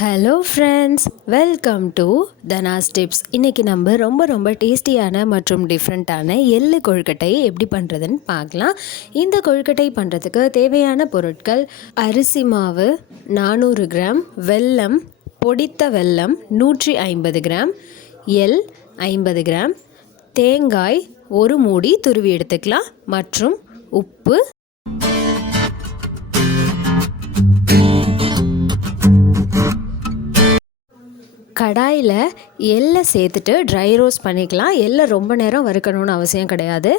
Hello friends welcome to Dhana's tips இன்றைக்கி நம்ம ரொம்ப ரொம்ப டேஸ்டியான மற்றும் டிஃப்ரெண்ட்டான எள்ளு கொழுக்கட்டை எப்படி பண்ணுறதுன்னு பார்க்கலாம். இந்த கொழுக்கட்டை பண்ணுறதுக்கு தேவையான பொருட்கள் அரிசி மாவு நானூறு கிராம் வெல்லம் பொடித்த வெல்லம் நூற்றி ஐம்பது கிராம் எள் ஐம்பது கிராம் தேங்காய் ஒரு மூடி துருவி எடுத்துக்கலாம் மற்றும் உப்பு கடாயில் எள்ளை சேர்த்துட்டு ட்ரை ரோஸ்ட் பண்ணிக்கலாம். எள்ளை ரொம்ப நேரம் வறுக்கணும்னு அவசியம் கிடையாது.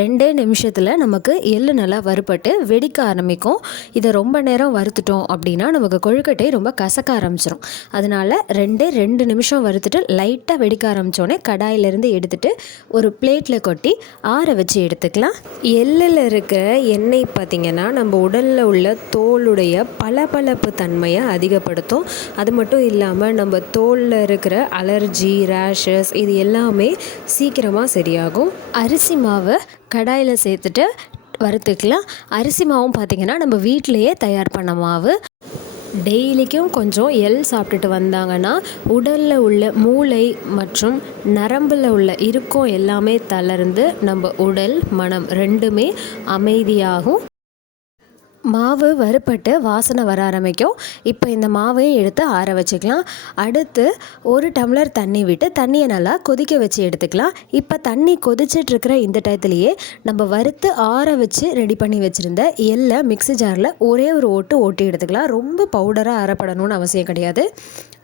ரெண்டே நிமிஷத்தில் நமக்கு எள்ளு நல்லா வறுப்பட்டு வெடிக்க ஆரம்பிக்கும். இதை ரொம்ப நேரம் வறுத்துட்டோம் அப்படின்னா நமக்கு கொழுக்கட்டை ரொம்ப கசக்க ஆரம்பிச்சிடும் அதனால் ரெண்டே ரெண்டு நிமிஷம் வறுத்துட்டு லைட்டாக வெடிக்க ஆரம்பித்தோடனே கடாயிலேருந்து எடுத்துட்டு ஒரு பிளேட்டில் கொட்டி ஆற வச்சு எடுத்துக்கலாம். எள்ளில் இருக்கிற எண்ணெய் பார்த்திங்கன்னா நம்ம உடலில் உள்ள தோலுடைய பளபளப்பு தன்மையை அதிகப்படுத்தும். அது மட்டும் இல்லாமல் நம்ம தோல் தோலில் இருக்கிற அலர்ஜி ரேஷஸ் இது எல்லாமே சீக்கிரமாக சரியாகும். அரிசி மாவை கடாயில் சேர்த்துட்டு வறுத்துக்கலாம். அரிசி மாவும் பார்த்திங்கன்னா நம்ம வீட்டிலையே தயார் பண்ண மாவு. டெய்லிக்கும் கொஞ்சம் எள் சாப்பிட்டுட்டு வந்தாங்கன்னா உடலில் உள்ள மூளை மற்றும் நரம்பில் உள்ள இறுக்கம் எல்லாமே தளர்ந்து நம்ம உடல் மனம் ரெண்டுமே அமைதியாகும். மாவு வறுப்பட்டு வாசனை வர ஆரம்பிக்கும். இப்போ இந்த மாவையும் எடுத்து ஆற வச்சுக்கலாம். அடுத்து ஒரு டம்ளர் தண்ணி விட்டு தண்ணியை நல்லா கொதிக்க வச்சு எடுத்துக்கலாம். இப்போ தண்ணி கொதிச்சிட்ருக்கிற இந்த டயத்துலையே நம்ம வறுத்து ஆற வச்சு ரெடி பண்ணி வச்சுருந்த எள்ளை மிக்ஸி ஜாரில் ஒரே ஒரு ஓட்டு ஓட்டி எடுத்துக்கலாம். ரொம்ப பவுடராக அறப்படணும்னு அவசியம் கிடையாது.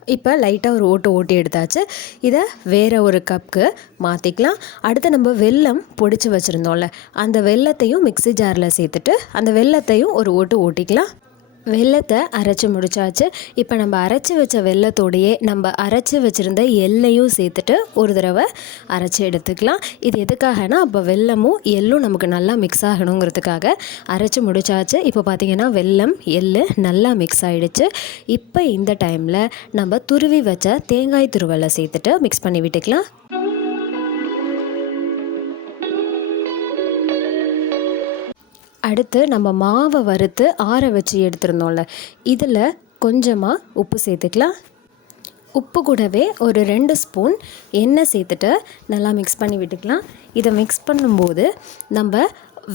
இப்போ லைட்டாக ஒரு ஓட்டு ஓட்டி எடுத்தாச்சு. இதை வேறு ஒரு கப்புக்கு மாற்றிக்கலாம் அடுத்து நம்ம வெல்லம் பொடிச்சு வச்சுருந்தோம்ல அந்த வெல்லத்தையும் மிக்ஸி ஜாரில் சேர்த்துட்டு அந்த வெல்லத்தையும் ஒரு ஓட்டு ஓட்டிக்கலாம். வெல்லத்தை அரைச்சி முடிச்சாச்சு. இப்போ நம்ம அரைச்சி வச்ச வெல்லத்தோடையே நம்ம அரைச்சி வச்சுருந்த எள்ளையும் சேர்த்துட்டு ஒரு தடவை அரைச்சி எடுத்துக்கலாம். இது எதுக்காகனா அப்போ வெல்லமும் எள்ளும் நமக்கு நல்லா மிக்ஸ் ஆகணுங்கிறதுக்காக அரைச்சி முடிச்சாச்சு. இப்போ பார்த்திங்கன்னா வெல்லம் எள் நல்லா மிக்ஸ் ஆகிடுச்சு இப்போ இந்த டைமில் நம்ம துருவி வச்ச தேங்காய் துருவலை சேர்த்துட்டு மிக்ஸ் பண்ணி விட்டுக்கலாம். அடுத்து நம்ம மாவை வறுத்து ஆற வச்சு எடுத்துருந்தோம்ல இதில் கொஞ்சமாக உப்பு சேர்த்துக்கலாம். உப்பு கூடவே ஒரு ரெண்டு ஸ்பூன் எண்ணெய் சேர்த்துட்டு நல்லா மிக்ஸ் பண்ணி விட்டுக்கலாம். இதை மிக்ஸ் பண்ணும்போது நம்ம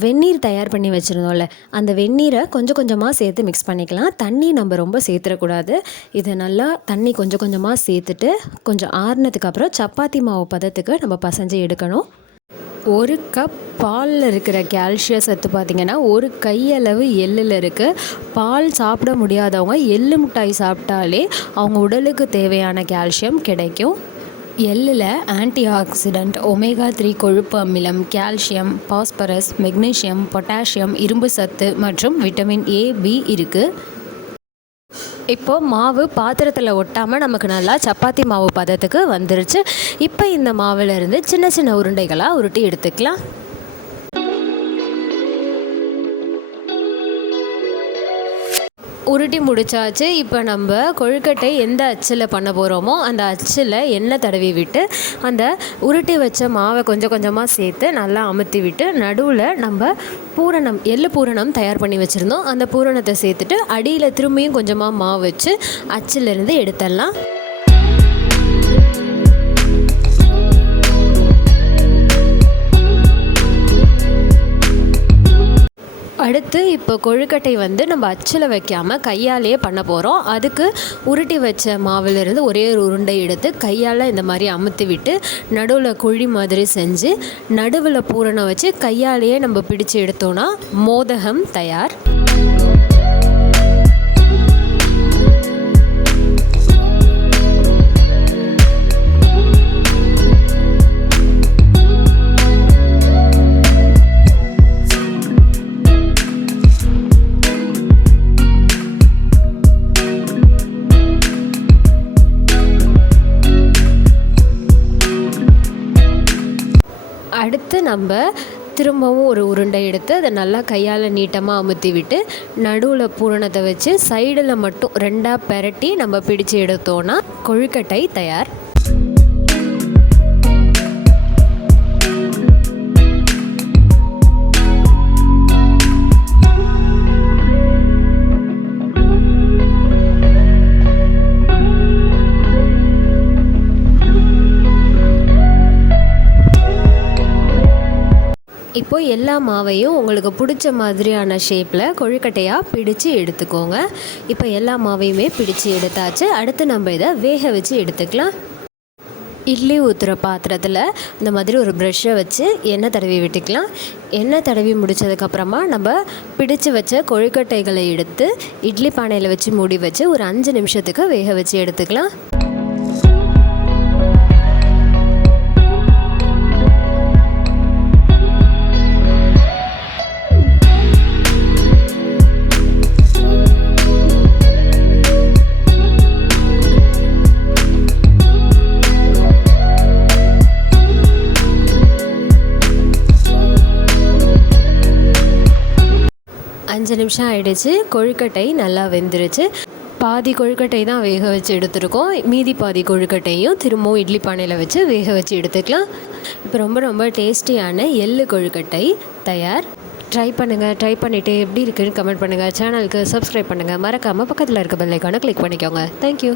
வெந்நீர் தயார் பண்ணி வச்சுருந்தோம்ல அந்த வெந்நீரை கொஞ்சம் கொஞ்சமாக சேர்த்து மிக்ஸ் பண்ணிக்கலாம். தண்ணி நம்ம ரொம்ப சேர்த்துடக்கூடாது. இதை நல்லா தண்ணி கொஞ்சம் கொஞ்சமாக சேர்த்துட்டு கொஞ்சம் ஆறுனதுக்கப்புறம் சப்பாத்தி மாவு பதத்துக்கு நம்ம பசஞ்சு எடுக்கணும். ஒரு கப் பாலில் இருக்கிற கால்சியம் சத்து பார்த்திங்கன்னா ஒரு கையளவு எள்ளில் இருக்குது பால் சாப்பிட முடியாதவங்க எள்ளு மிட்டாய் சாப்பிட்டாலே அவங்க உடலுக்கு தேவையான கால்சியம் கிடைக்கும். எள்ளில் ஆன்டி ஆக்சிடெண்ட் ஒமேகா த்ரீ கொழுப்பு அமிலம் கால்சியம் பாஸ்பரஸ் மெக்னீஷியம் பொட்டாசியம் இரும்பு சத்து மற்றும் விட்டமின் ஏ பி இருக்குது இப்போ மாவு பாத்திரத்தில் ஒட்டாமல் நமக்கு நல்லா சப்பாத்தி மாவு பதத்துக்கு வந்துருச்சு. இப்போ இந்த மாவுலேருந்து சின்ன சின்ன உருண்டைகளாக உருட்டி எடுத்துக்கலாம். உருட்டி முடிச்சாச்சு. இப்போ நம்ம கொழுக்கட்டை எந்த அச்சில் பண்ண போகிறோமோ அந்த அச்சில் எண்ணெய் தடவி விட்டு அந்த உருட்டி வச்ச மாவை கொஞ்சம் கொஞ்சமாக சேர்த்து நல்லா அமுத்தி விட்டு நடுவில் நம்ம பூரணம் எள்ளு பூரணம் தயார் பண்ணி வச்சுருந்தோம். அந்த பூரணத்தை சேர்த்துட்டு அடியில் திரும்பியும் கொஞ்சமாக மாவு வச்சு அச்சிலிருந்து எடுத்துடலாம். அடுத்து இப்போ கொழுக்கட்டை வந்து நம்ம அச்சில் வைக்காமல் கையாலேயே பண்ண போகிறோம் அதுக்கு உருட்டி வச்ச மாவிலிருந்து ஒரே ஒரு உருண்டை எடுத்து கையால் இந்த மாதிரி அமுத்து விட்டு நடுவில் குழி மாதிரி செஞ்சு நடுவில் பூரணம் வச்சு கையாலேயே நம்ம பிடிச்சு எடுத்தோன்னா மோதகம் தயார். அடுத்து நம்ம திரும்பவும் ஒரு உருண்டை எடுத்து அதை நல்லா கையால் நீட்டமாக அமுத்தி விட்டு நடுவில் பூரணத்தை வச்சு சைடில் மட்டும் ரெண்டாக பெரட்டி நம்ம பிடிச்சு எடுத்தோன்னா கொழுக்கட்டை தயார். இப்போது எல்லா மாவையும் உங்களுக்கு பிடிச்ச மாதிரியான ஷேப்பில் கொழுக்கட்டையாக பிடிச்சு எடுத்துக்கோங்க. இப்போ எல்லா மாவையுமே பிடிச்சு எடுத்தாச்சு. அடுத்து நம்ம இதை வேக வச்சு எடுத்துக்கலாம். இட்லி ஊற்றுற பாத்திரத்தில் இந்த மாதிரி ஒரு ப்ரெஷ்ஷை வச்சு எண்ணெய் தடவி விட்டுக்கலாம். எண்ணெய் தடவி முடித்ததுக்கப்புறமா நம்ம பிடிச்சு வச்ச கொழுக்கட்டைகளை எடுத்து இட்லி பானையில் வச்சு மூடி வச்சு ஒரு அஞ்சு நிமிஷத்துக்கு வேக வச்சு எடுத்துக்கலாம். அஞ்சு நிமிஷம் ஆகிடுச்சு கொழுக்கட்டை நல்லா வெந்துருச்சு. பாதி கொழுக்கட்டை தான் வேக வச்சு எடுத்துருக்கோம். மீதி பாதி கொழுக்கட்டையும் திரும்பவும் இட்லி பானையில் வச்சு வேக வச்சு எடுத்துக்கலாம். இப்போ ரொம்ப ரொம்ப டேஸ்டியான எள்ளு கொழுக்கட்டை தயார். ட்ரை பண்ணுங்கள் ட்ரை பண்ணிவிட்டு எப்படி இருக்குன்னு கமெண்ட் பண்ணுங்கள் சேனலுக்கு சப்ஸ்கிரைப் பண்ணுங்கள் மறக்காமல் பக்கத்தில் இருக்க பெல்லைக்கான கிளிக் பண்ணிக்கோங்க. தேங்க்யூ